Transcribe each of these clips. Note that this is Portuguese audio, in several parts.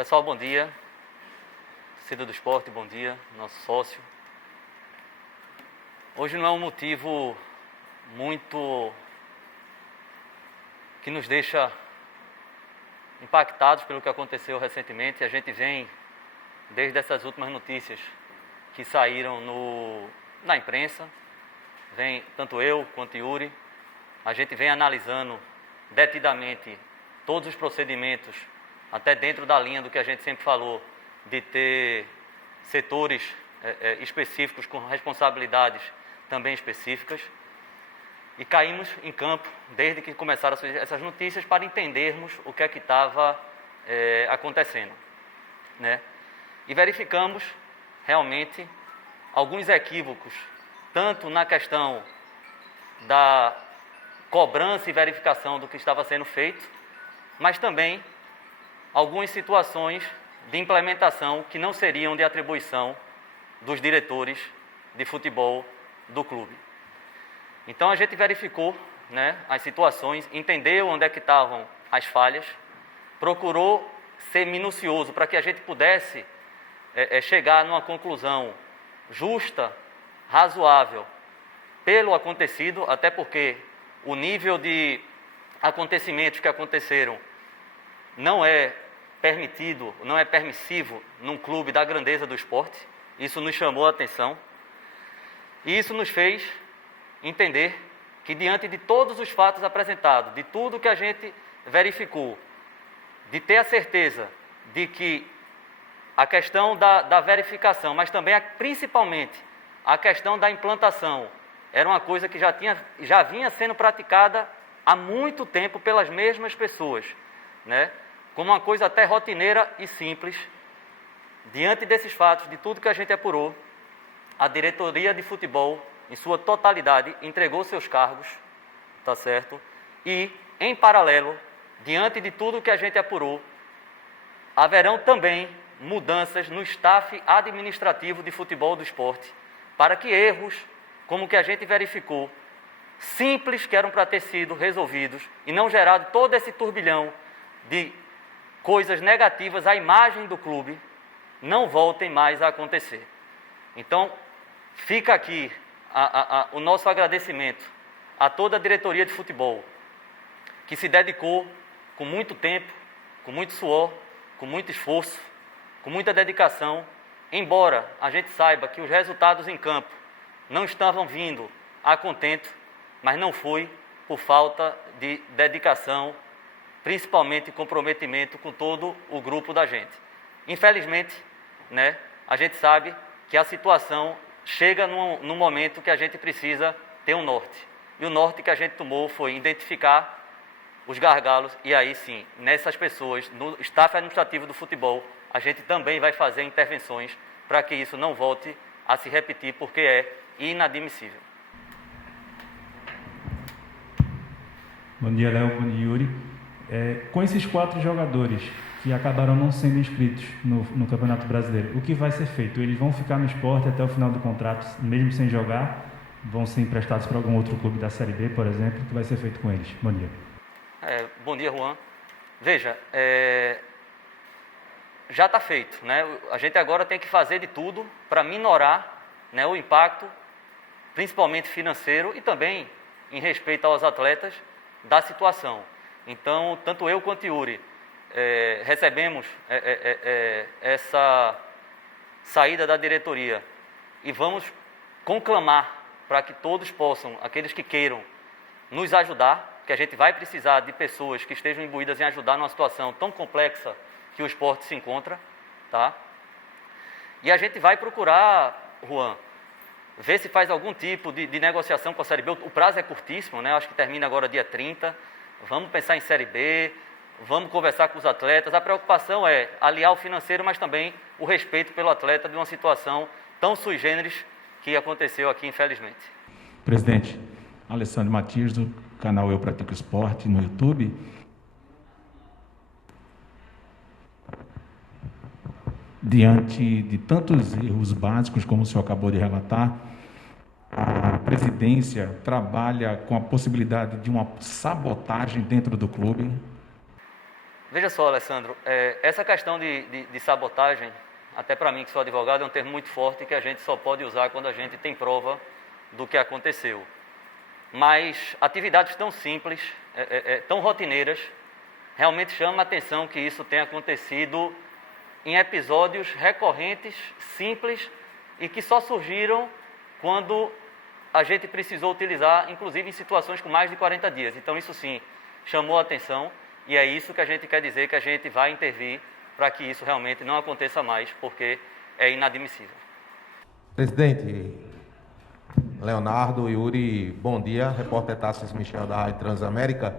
Pessoal, bom dia. Torcida do Esporte, bom dia. Nosso sócio. Hoje não é um motivo muito que nos deixa impactados pelo que aconteceu recentemente. A gente vem, desde essas últimas notícias que saíram na imprensa, vem tanto eu quanto Yuri, a gente vem analisando detidamente todos os procedimentos, até dentro da linha do que a gente sempre falou, de ter setores específicos com responsabilidades também específicas. E caímos em campo, desde que começaram essas notícias, para entendermos o que é que estava acontecendo, né? E verificamos, realmente, alguns equívocos, tanto na questão da cobrança e verificação do que estava sendo feito, mas também algumas situações de implementação que não seriam de atribuição dos diretores de futebol do clube. Então a gente verificou, né, as situações, entendeu onde é que estavam as falhas, procurou ser minucioso para que a gente pudesse chegar numa conclusão justa, razoável, pelo acontecido, até porque o nível de acontecimentos que aconteceram não é permitido, não é permissivo num clube da grandeza do esporte. Isso nos chamou a atenção e isso nos fez entender que, diante de todos os fatos apresentados, de tudo que a gente verificou, de ter a certeza de que a questão da verificação, mas também principalmente a questão da implantação, era uma coisa que já vinha sendo praticada há muito tempo pelas mesmas pessoas, né? Como uma coisa até rotineira e simples. Diante desses fatos, de tudo que a gente apurou, a diretoria de futebol, em sua totalidade, entregou seus cargos, tá certo? E, em paralelo, diante de tudo que a gente apurou, haverão também mudanças no staff administrativo de futebol do esporte, para que erros, como o que a gente verificou, simples, que eram para ter sido resolvidos, e não gerado todo esse turbilhão de coisas negativas à imagem do clube, não voltem mais a acontecer. Então, fica aqui o nosso agradecimento a toda a diretoria de futebol, que se dedicou com muito tempo, com muito suor, com muito esforço, com muita dedicação, embora a gente saiba que os resultados em campo não estavam vindo a contento, mas não foi por falta de dedicação, principalmente comprometimento com todo o grupo da gente. Infelizmente, né, a gente sabe que a situação chega num momento que a gente precisa ter um norte. E o norte que a gente tomou foi identificar os gargalos e aí sim, nessas pessoas, no staff administrativo do futebol, a gente também vai fazer intervenções para que isso não volte a se repetir, porque é inadmissível. Bom dia, Léo. Bom dia, Yuri. Com esses 4 jogadores que acabaram não sendo inscritos no Campeonato Brasileiro, o que vai ser feito? Eles vão ficar no esporte até o final do contrato, mesmo sem jogar? Vão ser emprestados para algum outro clube da Série B, por exemplo? O que vai ser feito com eles? Bom dia. Bom dia, Juan. Veja, já está feito, né? A gente agora tem que fazer de tudo para minorar, né, o impacto, principalmente financeiro e também em respeito aos atletas, da situação. Então, tanto eu quanto Yuri recebemos essa saída da diretoria e vamos conclamar para que todos possam, aqueles que queiram, nos ajudar, que a gente vai precisar de pessoas que estejam imbuídas em ajudar numa situação tão complexa que o esporte se encontra, tá? E a gente vai procurar, Juan, ver se faz algum tipo de negociação com a Série B. O prazo é curtíssimo, né? Acho que termina agora dia 30. Vamos pensar em Série B, vamos conversar com os atletas. A preocupação é aliar o financeiro, mas também o respeito pelo atleta de uma situação tão sui generis que aconteceu aqui, infelizmente. Presidente, Alessandro Matias, do canal Eu Pratico Esporte no YouTube. Diante de tantos erros básicos, como o senhor acabou de relatar, a presidência trabalha com a possibilidade de uma sabotagem dentro do clube? Veja só, Alessandro, essa questão de sabotagem, até para mim que sou advogado, é um termo muito forte que a gente só pode usar quando a gente tem prova do que aconteceu. Mas atividades tão simples, tão rotineiras, realmente chama a atenção que isso tenha acontecido em episódios recorrentes, simples, e que só surgiram quando a gente precisou utilizar, inclusive em situações com mais de 40 dias. Então isso sim chamou a atenção e é isso que a gente quer dizer, que a gente vai intervir para que isso realmente não aconteça mais, porque é inadmissível. Presidente, Leonardo, Yuri, bom dia. Repórter Tassis Michel da Rádio Transamérica.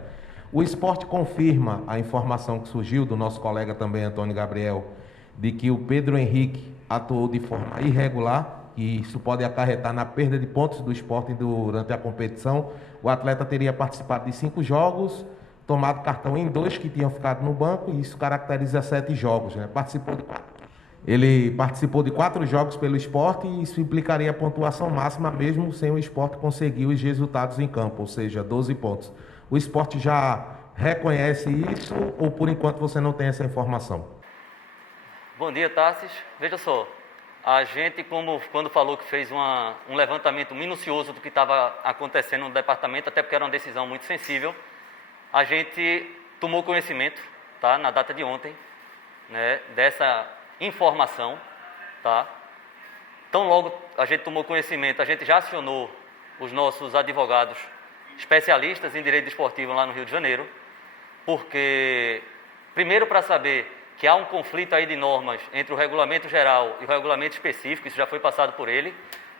O esporte confirma a informação que surgiu do nosso colega também, Antônio Gabriel, de que o Pedro Henrique atuou de forma irregular e isso pode acarretar na perda de pontos do esporte durante a competição. O atleta teria participado de 5 jogos, tomado cartão em 2 que tinham ficado no banco, e isso caracteriza 7 jogos, né? Ele participou de 4 jogos pelo esporte e isso implicaria a pontuação máxima mesmo sem o esporte conseguir os resultados em campo, ou seja, 12 pontos. O esporte já reconhece isso ou por enquanto você não tem essa informação? Bom dia, Tassis. Veja só, a gente, quando falou que fez um levantamento minucioso do que estava acontecendo no departamento, até porque era uma decisão muito sensível, a gente tomou conhecimento, tá, na data de ontem, né, dessa informação, tá? Então, logo a gente tomou conhecimento, a gente já acionou os nossos advogados especialistas em direito esportivo lá no Rio de Janeiro, porque, primeiro, para saber que há um conflito aí de normas entre o regulamento geral e o regulamento específico, isso já foi passado por ele,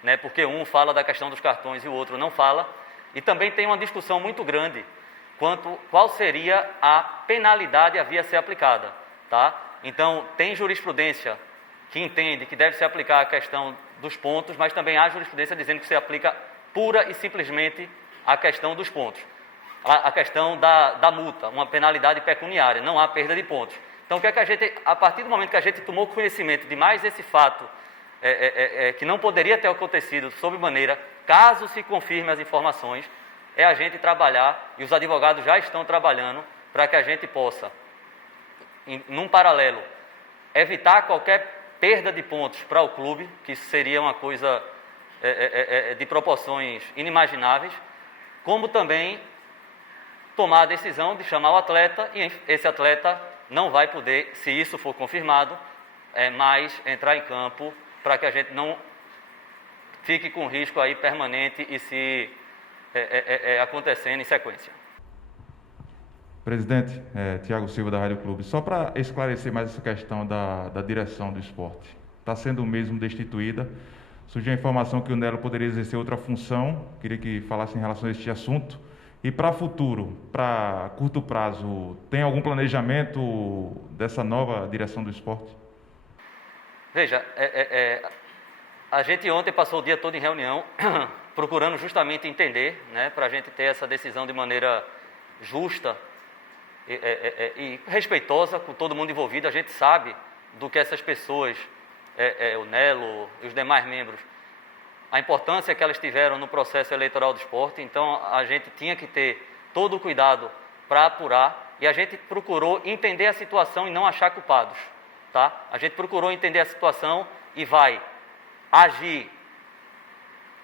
né, porque um fala da questão dos cartões e o outro não fala, e também tem uma discussão muito grande quanto qual seria a penalidade a vir a ser aplicada, tá? Então, tem jurisprudência que entende que deve se aplicar a questão dos pontos, mas também há jurisprudência dizendo que se aplica pura e simplesmente a questão dos pontos, a questão da multa, uma penalidade pecuniária, não há perda de pontos. Então, o que é que a gente, a partir do momento que a gente tomou conhecimento de mais esse fato, que não poderia ter acontecido sob maneira, caso se confirme as informações, é a gente trabalhar, e os advogados já estão trabalhando, para que a gente possa, num paralelo, evitar qualquer perda de pontos para o clube, que isso seria uma coisa de proporções inimagináveis, como também tomar a decisão de chamar o atleta, e esse atleta não vai poder, se isso for confirmado, mais entrar em campo, para que a gente não fique com risco aí permanente e se acontecendo em sequência. Presidente, Tiago Silva da Rádio Clube, só para esclarecer mais essa questão da direção do esporte. Está sendo mesmo destituída. Surgiu a informação que o Nelo poderia exercer outra função, queria que falasse em relação a este assunto. E para futuro, para curto prazo, tem algum planejamento dessa nova direção do esporte? Veja, a gente ontem passou o dia todo em reunião, procurando justamente entender, né, para a gente ter essa decisão de maneira justa e respeitosa com todo mundo envolvido. A gente sabe do que essas pessoas, o Nelo e os demais membros, a importância que elas tiveram no processo eleitoral do esporte. Então, a gente tinha que ter todo o cuidado para apurar, e a gente procurou entender a situação e não achar culpados, tá? A gente procurou entender a situação e vai agir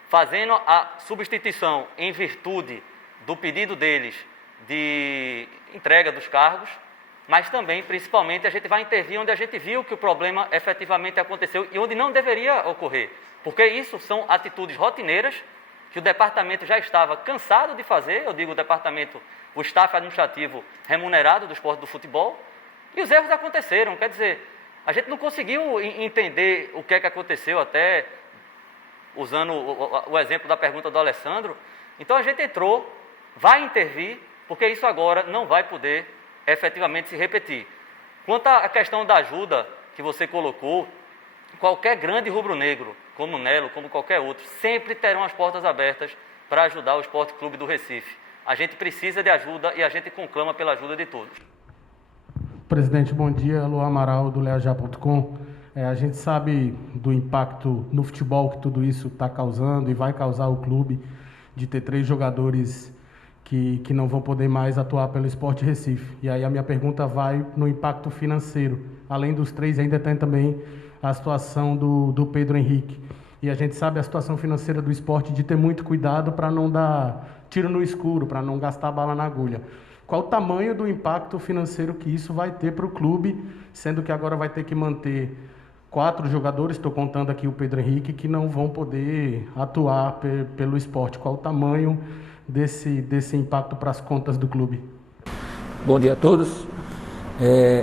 fazendo a substituição em virtude do pedido deles de entrega dos cargos, mas também, principalmente, a gente vai intervir onde a gente viu que o problema efetivamente aconteceu e onde não deveria ocorrer, porque isso são atitudes rotineiras que o departamento já estava cansado de fazer, eu digo o departamento, o staff administrativo remunerado do esporte do futebol, e os erros aconteceram. Quer dizer, a gente não conseguiu entender o que é que aconteceu, até usando o exemplo da pergunta do Alessandro. Então a gente entrou, vai intervir, porque isso agora não vai poder efetivamente se repetir. Quanto à questão da ajuda que você colocou, qualquer grande rubro-negro, como o Nelo, como qualquer outro, sempre terão as portas abertas para ajudar o Esporte Clube do Recife. A gente precisa de ajuda e a gente conclama pela ajuda de todos. Presidente, bom dia. Luan Amaral, do leajá.com. A gente sabe do impacto no futebol que tudo isso está causando e vai causar o clube, de ter 3 jogadores que não vão poder mais atuar pelo Sport Recife. E aí a minha pergunta vai no impacto financeiro. Além dos 3, ainda tem também a situação do Pedro Henrique. E a gente sabe a situação financeira do esporte de ter muito cuidado para não dar tiro no escuro, para não gastar bala na agulha. Qual o tamanho do impacto financeiro que isso vai ter para o clube, sendo que agora vai ter que manter 4 jogadores, estou contando aqui o Pedro Henrique, que não vão poder atuar pelo esporte. Qual o tamanho desse impacto para as contas do clube? Bom dia a todos.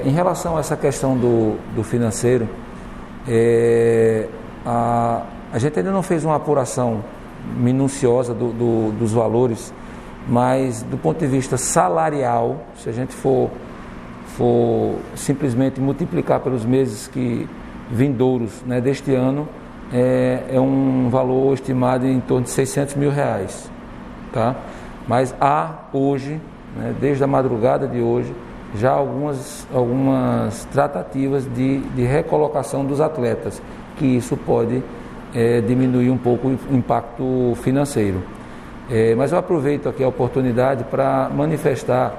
Em relação a essa questão do financeiro, a gente ainda não fez uma apuração minuciosa dos valores, mas do ponto de vista salarial, se a gente for simplesmente multiplicar pelos meses vindouros, né, deste ano, é um valor estimado em torno de R$600 mil, tá? Mas há hoje, né, desde a madrugada de hoje, já algumas tratativas de recolocação dos atletas, que isso pode diminuir um pouco o impacto financeiro. Mas eu aproveito aqui a oportunidade para manifestar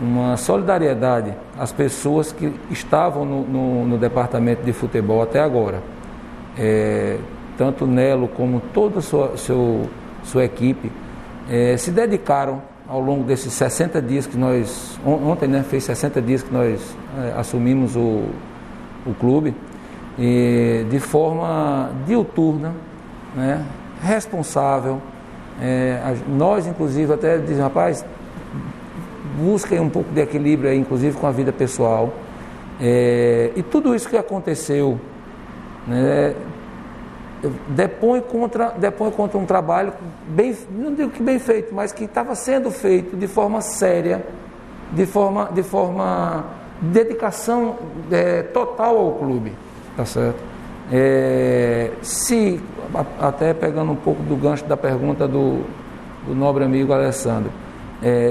uma solidariedade às pessoas que estavam no departamento de futebol até agora. Tanto Nelo como toda a sua equipe se dedicaram ao longo desses 60 dias que nós... Ontem, né, fez 60 dias que nós assumimos o clube, de forma diuturna, né, responsável. Nós, inclusive, até dizemos, rapaz, busquem um pouco de equilíbrio aí, inclusive com a vida pessoal. E tudo isso que aconteceu, né, depõe contra um trabalho bem, não digo que bem feito, mas que estava sendo feito de forma séria, de dedicação total ao clube, tá certo? Se até pegando um pouco do gancho da pergunta do nobre amigo Alessandro,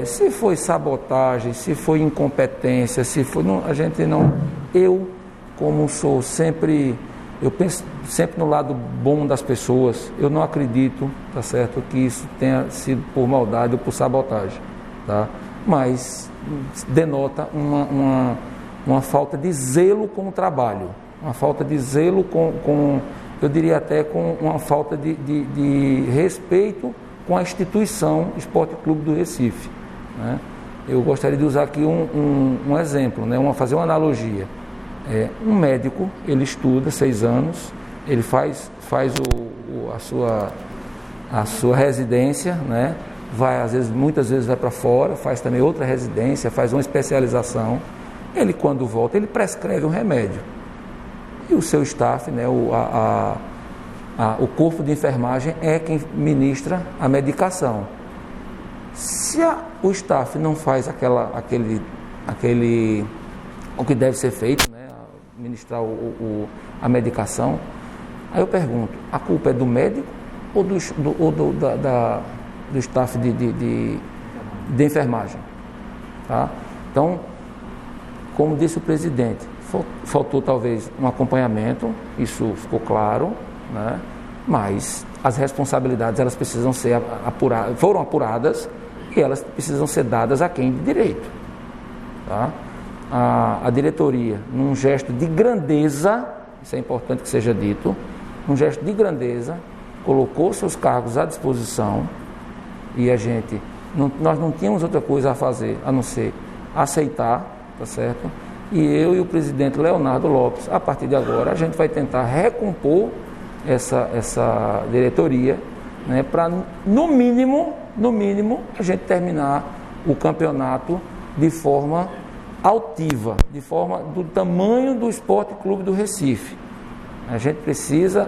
se foi sabotagem, se foi incompetência, se foi, a gente não, eu como sou sempre, eu penso sempre no lado bom das pessoas, eu não acredito, tá certo, que isso tenha sido por maldade ou por sabotagem, tá? Mas denota uma falta de zelo com o trabalho, uma falta de zelo eu diria até com uma falta de respeito com a instituição Esporte Clube do Recife, né? Eu gostaria de usar aqui um exemplo, né? Fazer uma analogia. Um médico, ele estuda 6 anos, ele faz a sua residência, né? Muitas vezes vai para fora, faz também outra residência, faz uma especialização. Ele, quando volta, ele prescreve um remédio. E o seu staff, né, o corpo de enfermagem é quem ministra a medicação. Se o staff não faz o que deve ser feito, né, ministrar a medicação, aí eu pergunto, a culpa é do médico ou do staff de enfermagem? Tá? Então, como disse o presidente, faltou talvez um acompanhamento, isso ficou claro, né? Mas as responsabilidades elas precisam ser apuradas, foram apuradas e elas precisam ser dadas a quem de direito. Tá? A diretoria, num gesto de grandeza, isso é importante que seja dito, num gesto de grandeza, colocou seus cargos à disposição e nós não tínhamos outra coisa a fazer a não ser aceitar, tá certo? E eu e o presidente Leonardo Lopes, a partir de agora, a gente vai tentar recompor essa diretoria, né, para, no mínimo, a gente terminar o campeonato de forma altiva, de forma do tamanho do Esporte Clube do Recife. A gente precisa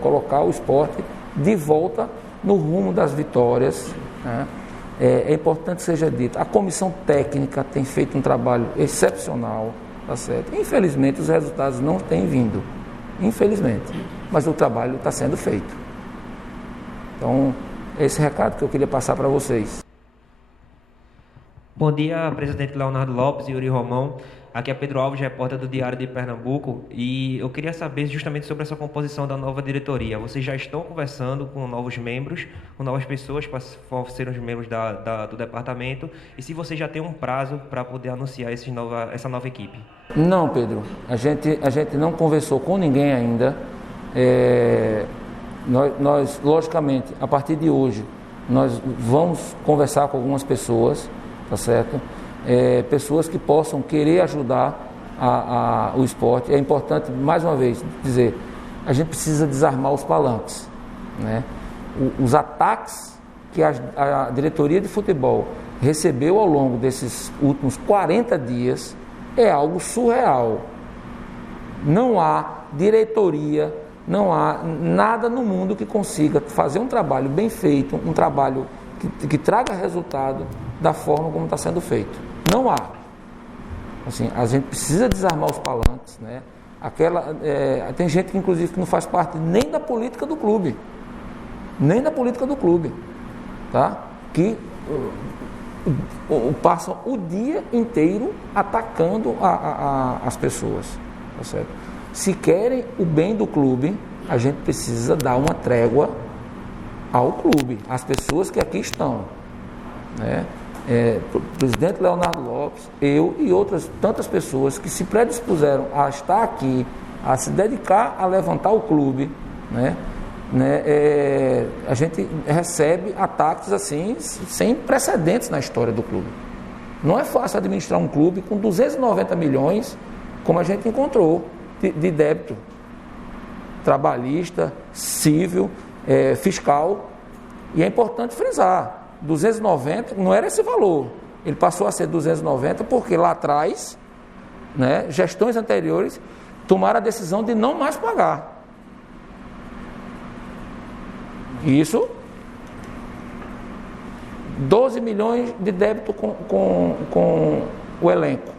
colocar o esporte de volta no rumo das vitórias, né? É importante que seja dito, a comissão técnica tem feito um trabalho excepcional, tá certo? Infelizmente os resultados não têm vindo, infelizmente, mas o trabalho está sendo feito. Então, esse recado que eu queria passar para vocês. Bom dia, presidente Leonardo Lopes e Yuri Romão. Aqui é Pedro Alves, repórter do Diário de Pernambuco, e eu queria saber justamente sobre essa composição da nova diretoria. Vocês já estão conversando com novos membros, com novas pessoas para serem os membros do departamento, e se vocês já têm um prazo para poder anunciar essa nova equipe? Não, Pedro, a gente não conversou com ninguém ainda. Nós, logicamente, a partir de hoje, nós vamos conversar com algumas pessoas, tá certo? Pessoas que possam querer ajudar o esporte. É importante, mais uma vez, dizer, a gente precisa desarmar os palanques, né? Os ataques que a diretoria de futebol recebeu ao longo desses últimos 40 dias é algo surreal. Não há diretoria, não há nada no mundo que consiga fazer um trabalho bem feito, um trabalho que traga resultado da forma como está sendo feito. Não há. Assim, a gente precisa desarmar os palanques, né? Tem gente que, inclusive, que não faz parte nem da política do clube. Nem da política do clube. Tá? Que passam o dia inteiro atacando as pessoas. Tá certo? Se querem o bem do clube, a gente precisa dar uma trégua ao clube, às pessoas que aqui estão, né? O presidente Leonardo Lopes, eu e outras tantas pessoas que se predispuseram a estar aqui, a se dedicar a levantar o clube, né? A gente recebe ataques assim sem precedentes na história do clube. Não é fácil administrar um clube com 290 milhões, como a gente encontrou, de débito trabalhista, civil, fiscal. E é importante frisar, 290 não era esse valor, ele passou a ser 290 porque lá atrás, né, gestões anteriores tomaram a decisão de não mais pagar. Isso, 12 milhões de débito com o elenco,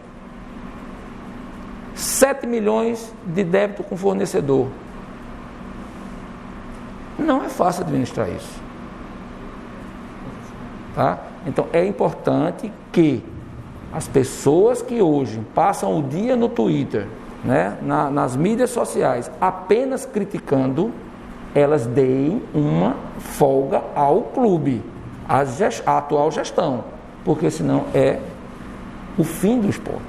7 milhões de débito com fornecedor. Não é fácil administrar isso. Tá? Então é importante que as pessoas que hoje passam o dia no Twitter, né, nas mídias sociais, apenas criticando, elas deem uma folga ao clube, à atual gestão, porque senão é o fim do esporte.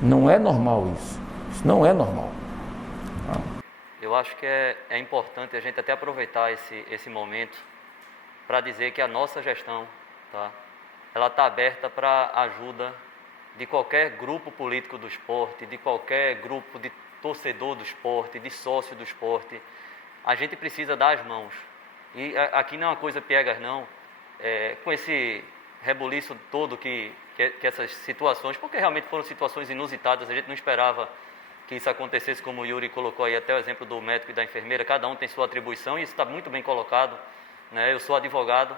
Não é normal isso. Isso não é normal. Tá? Eu acho que é importante a gente até aproveitar esse momento para dizer que a nossa gestão, tá, ela está aberta para ajuda de qualquer grupo político do esporte, de qualquer grupo de torcedor do esporte, de sócio do esporte. A gente precisa dar as mãos. E aqui não é uma coisa piegas, não. Com esse rebuliço todo que essas situações, porque realmente foram situações inusitadas, a gente não esperava que isso acontecesse, como o Yuri colocou aí, até o exemplo do médico e da enfermeira, cada um tem sua atribuição e isso está muito bem colocado. Eu sou advogado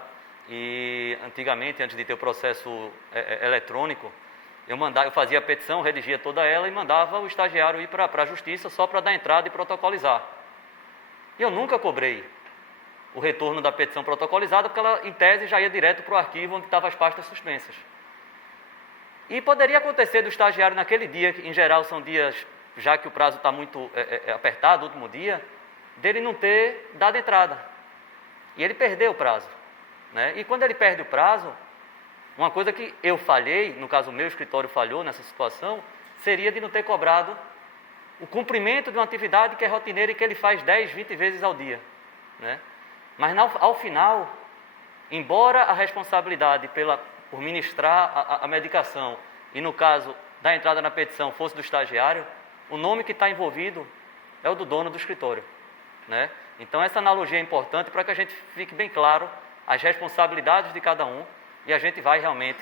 e antigamente, antes de ter o processo eletrônico, eu fazia a petição, redigia toda ela e mandava o estagiário ir para a justiça só para dar entrada e protocolizar. E eu nunca cobrei o retorno da petição protocolizada, porque ela, em tese, já ia direto para o arquivo onde estavam as pastas suspensas. E poderia acontecer do estagiário naquele dia, que em geral são dias, já que o prazo está muito apertado, o último dia, dele não ter dado entrada. E ele perdeu o prazo, né? E quando ele perde o prazo, uma coisa que eu falhei, no caso o meu escritório falhou nessa situação, seria de não ter cobrado o cumprimento de uma atividade que é rotineira e que ele faz 10, 20 vezes ao dia, né? Mas ao final, embora a responsabilidade por ministrar a medicação e no caso da entrada na petição fosse do estagiário, o nome que está envolvido é o do dono do escritório, né? Então essa analogia é importante para que a gente fique bem claro as responsabilidades de cada um e a gente vai realmente,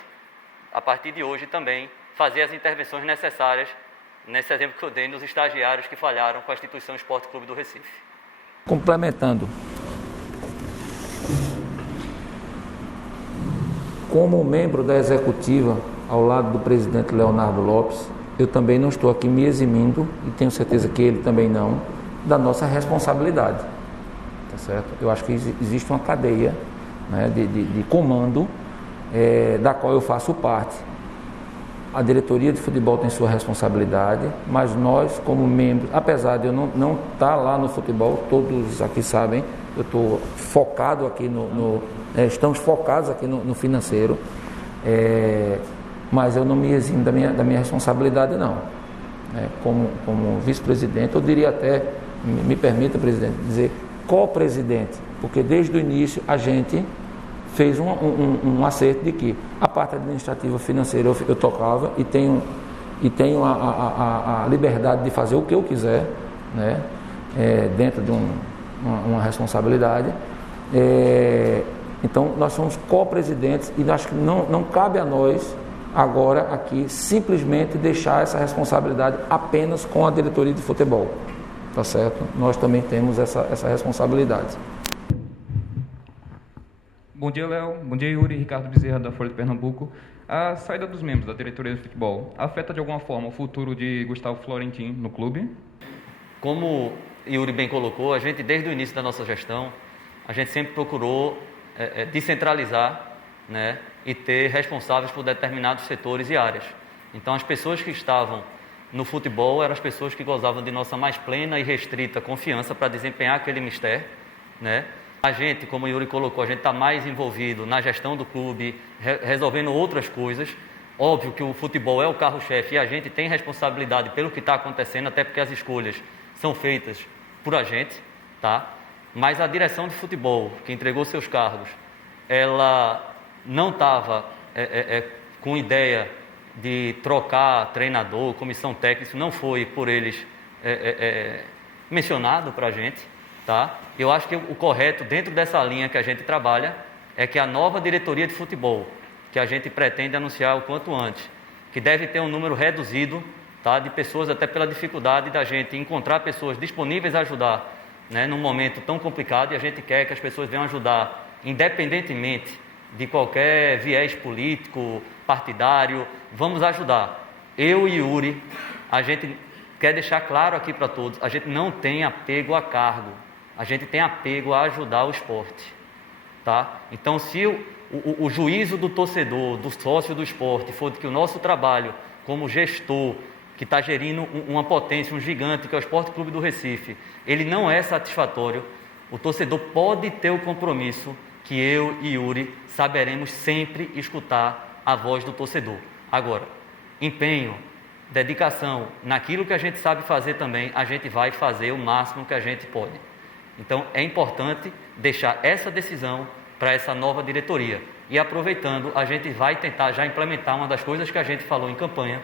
a partir de hoje também, fazer as intervenções necessárias, nesse exemplo que eu dei, nos estagiários que falharam com a instituição Esporte Clube do Recife. Complementando, como membro da executiva, ao lado do presidente Leonardo Lopes, eu também não estou aqui me eximindo, e tenho certeza que ele também não, da nossa responsabilidade, tá certo? Eu acho que existe uma cadeia, né, de comando, da qual eu faço parte. a diretoria de futebol tem sua responsabilidade, mas nós, como membros, apesar de eu não estar lá no futebol, todos aqui sabem, eu estou focado aqui estamos focados aqui no financeiro, mas eu não me eximo da minha responsabilidade, não. Como vice-presidente, eu diria até, me permita, presidente, dizer co-presidente, porque desde o início a gente fez um acerto de que a parte administrativa financeira eu tocava e tenho a liberdade de fazer o que eu quiser, né, dentro de uma responsabilidade. Então, nós somos co-presidentes e acho que não cabe a nós agora aqui simplesmente deixar essa responsabilidade apenas com a diretoria de futebol, tá certo? Nós também temos essa responsabilidade. Bom dia, Léo. Bom dia, Yuri. Ricardo Bezerra, da Folha de Pernambuco. A saída dos membros da diretoria de futebol afeta de alguma forma o futuro de Gustavo Florentin no clube? Como Yuri bem colocou, a gente, desde o início da nossa gestão, a gente sempre procurou descentralizar, né, e ter responsáveis por determinados setores e áreas. Então, as pessoas que estavam no futebol eram as pessoas que gozavam de nossa mais plena e restrita confiança para desempenhar aquele mistério, né? A gente, como o Yuri colocou, a gente está mais envolvido na gestão do clube, resolvendo outras coisas. Óbvio que o futebol é o carro-chefe e a gente tem responsabilidade pelo que está acontecendo, até porque as escolhas são feitas por a gente, tá? Mas a direção de futebol, que entregou seus cargos, ela não estava com ideia de trocar treinador, comissão técnica, isso não foi por eles mencionado para a gente, tá? Eu acho que o correto, dentro dessa linha que a gente trabalha, é que a nova diretoria de futebol, que a gente pretende anunciar o quanto antes, que deve ter um número reduzido, tá, de pessoas, até pela dificuldade da gente encontrar pessoas disponíveis a ajudar, né, num momento tão complicado, e a gente quer que as pessoas venham ajudar, independentemente de qualquer viés político, partidário, vamos ajudar. Eu e Yuri, a gente quer deixar claro aqui para todos, a gente não tem apego a cargo, a gente tem apego a ajudar o esporte, tá? Então, se o juízo do torcedor, do sócio do esporte, for de que o nosso trabalho como gestor, que está gerindo uma potência, um gigante, que é o Esporte Clube do Recife, ele não é satisfatório, o torcedor pode ter o compromisso que eu e Yuri saberemos sempre escutar a voz do torcedor. Agora, empenho, dedicação, naquilo que a gente sabe fazer também, a gente vai fazer o máximo que a gente pode. Então, é importante deixar essa decisão para essa nova diretoria. E aproveitando, a gente vai tentar já implementar uma das coisas que a gente falou em campanha,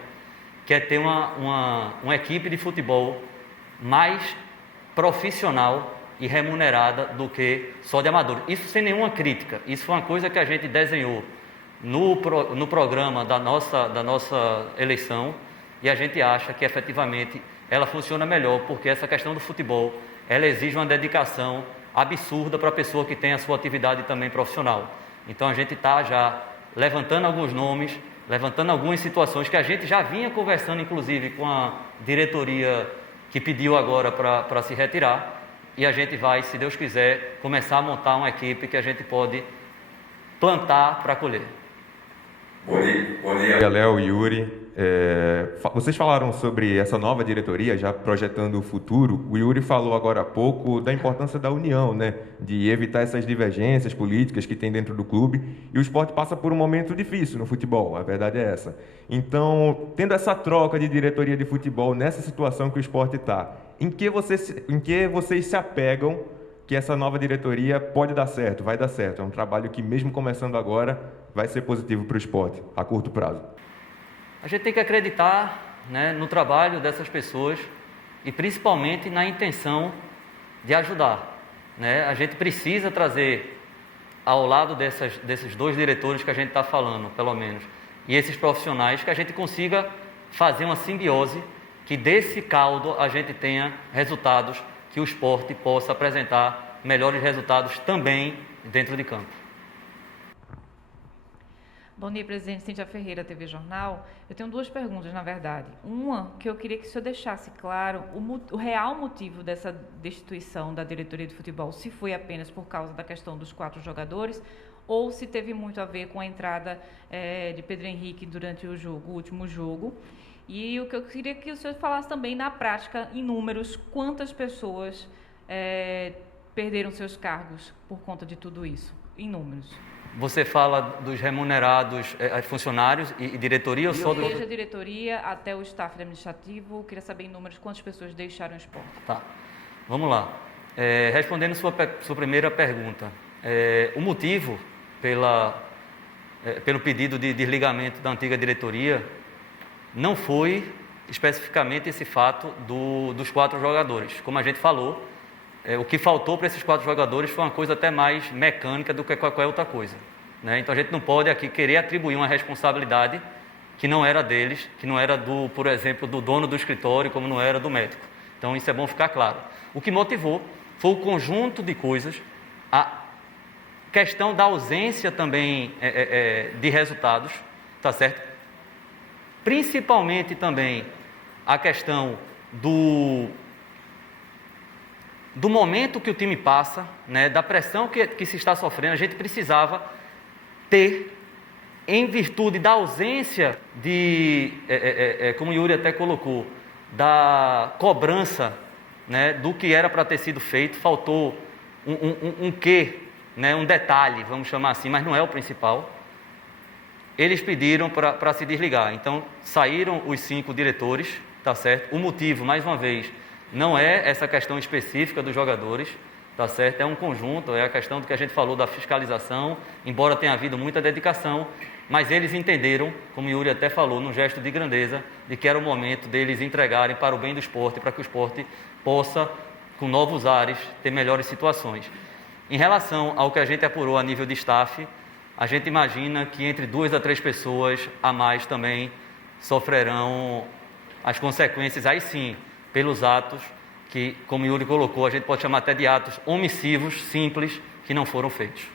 que é ter uma equipe de futebol mais profissional e remunerada do que só de amadores. Isso sem nenhuma crítica, isso foi uma coisa que a gente desenhou no programa da nossa eleição, e a gente acha que efetivamente ela funciona melhor, porque essa questão do futebol, ela exige uma dedicação absurda para a pessoa que tem a sua atividade também profissional. Então a gente está já levantando alguns nomes, levantando algumas situações que a gente já vinha conversando, inclusive, com a diretoria que pediu agora para se retirar, e a gente vai, se Deus quiser, começar a montar uma equipe que a gente pode plantar para colher. Bom dia, Léo e Yuri. Vocês falaram sobre essa nova diretoria, já projetando o futuro. O Yuri falou agora há pouco da importância da união, né? De evitar essas divergências políticas que tem dentro do clube. E o esporte passa por um momento difícil no futebol, a verdade é essa. Então, tendo essa troca de diretoria de futebol nessa situação que o esporte está, em que vocês se apegam que essa nova diretoria pode dar certo, vai dar certo? É um trabalho que, mesmo começando agora, vai ser positivo para o esporte, a curto prazo. A gente tem que acreditar, né, no trabalho dessas pessoas e principalmente na intenção de ajudar, né? A gente precisa trazer ao lado desses dois diretores que a gente está falando, pelo menos, e esses profissionais, que a gente consiga fazer uma simbiose, que desse caldo a gente tenha resultados, que o esporte possa apresentar melhores resultados também dentro de campo. Bom dia, presidente. Cíntia Ferreira, TV Jornal. Eu tenho duas perguntas, na verdade. Uma, que eu queria que o senhor deixasse claro o real motivo dessa destituição da diretoria de futebol, se foi apenas por causa da questão dos 4 jogadores, ou se teve muito a ver com a entrada de Pedro Henrique durante o último jogo. E o que eu queria que o senhor falasse também na prática, em números, quantas pessoas perderam seus cargos por conta de tudo isso, em números. Você fala dos remunerados funcionários e diretoria ou só do... Desde a diretoria até o staff administrativo, queria saber em números quantas pessoas deixaram o esporte. Tá, vamos lá. Respondendo sua primeira pergunta, o motivo pelo pedido de desligamento da antiga diretoria não foi especificamente esse fato dos 4 jogadores. Como a gente falou, o que faltou para esses 4 jogadores foi uma coisa até mais mecânica do que qualquer outra coisa, né? Então a gente não pode aqui querer atribuir uma responsabilidade que não era deles, que não era por exemplo, do dono do escritório, como não era do médico. Então isso é bom ficar claro. O que motivou foi o conjunto de coisas, a questão da ausência também de resultados, tá certo? Principalmente também a questão do momento que o time passa, né, da pressão que se está sofrendo. A gente precisava ter, em virtude da ausência como o Yuri até colocou, da cobrança, né, do que era para ter sido feito, faltou um quê, né, um detalhe, vamos chamar assim, mas não é o principal. Eles pediram para se desligar, então saíram os 5 diretores, tá certo? O motivo, mais uma vez, não é essa questão específica dos jogadores, tá certo? É um conjunto, é a questão do que a gente falou da fiscalização, embora tenha havido muita dedicação, mas eles entenderam, como o Yuri até falou, num gesto de grandeza, de que era o momento deles entregarem para o bem do esporte, para que o esporte possa, com novos ares, ter melhores situações. Em relação ao que a gente apurou a nível de staff, a gente imagina que entre 2 a 3 pessoas a mais também sofrerão as consequências, aí sim, pelos atos que, como o Yuri colocou, a gente pode chamar até de atos omissivos, simples, que não foram feitos.